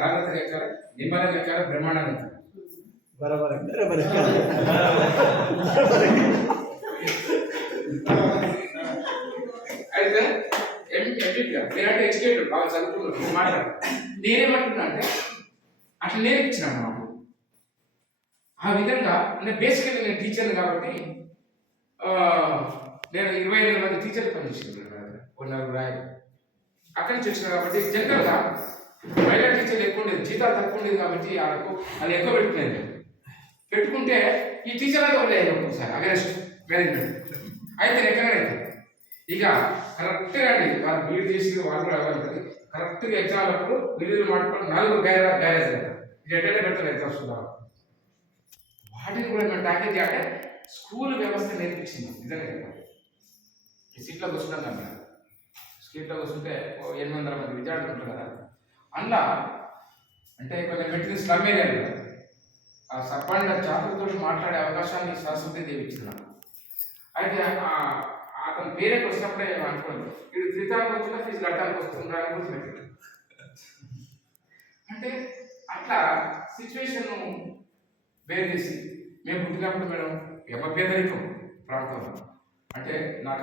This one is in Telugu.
జాగ్రత్తగా ఎక్కాలి, నిమ్మలంగా ఎక్కాలి, బ్రహ్మాండంగా ఎక్కాలి. అయితే మీరంటే ఎడ్యుకేటెడ్, బాగా చదువుకున్నారు, మాట్లాడారు. నేనేమంటున్నా అంటే అట్లా నేర్పించిన మాకు ఆ విధంగా. అంటే బేసికల్లీ నేను టీచర్ని కాబట్టి నేను 28 మంది టీచర్లు పనిచేసాను కొన్నారు రాయలు. అక్కడి నుంచి వచ్చిన కాబట్టి జనరల్గా మహిళా టీచర్లు ఎక్కువ ఉండేది, జీతాలు తక్కువ ఉండేది కాబట్టి అది ఎక్కువ పెట్టుకునేది. పెట్టుకుంటే ఈ టీచర్ అది ఒకటే ఒకసారి అగరెస్ట్ మేనేజ్మెంట్ అయితే ఎక్కడైతే ఇక కరెక్ట్గా అండి వాళ్ళు బీడ్ చేసి వాళ్ళు కూడా అవ్వాలి. కరెక్ట్గా ఎగ్జామ్ అప్పుడు వీళ్ళు మాట్లాడుకుని 4 గ్యారేజ్ అవుతారు. ఇది ఎట్లనే పెడతారు ఎగ్జామ్స్ ద్వారా. వాటిని కూడా మేము ట్యాకిల్ చేయాలంటే స్కూల్ వ్యవస్థ నేర్పించింది నిజంగా. ఈ సీట్లో కూర్చున్నాం కదా, సీట్లో కూర్చుంటే 800 మంది విద్యార్థులు ఉంటారు కదా. అందులో అంటే కొన్ని పెట్టిన స్లమ్ ఏరియాలు కదా, ఆ సబ్బండ జాతులతో మాట్లాడే అవకాశాన్ని సరస్వతి దేవి ఇచ్చింది. అయితే అతని పేరెకి వచ్చినప్పుడే అనుకోండి, వీడు క్రితానికి వచ్చినా ఫీజు కట్టడానికి వస్తుందా అని గుర్తుపెట్టాడు. అంటే అట్లా సిచ్యువేషన్ వేరు చేసి మేము పుట్టినప్పుడు మేడం పేదరికం ప్రాంతంలో అంటే నాకు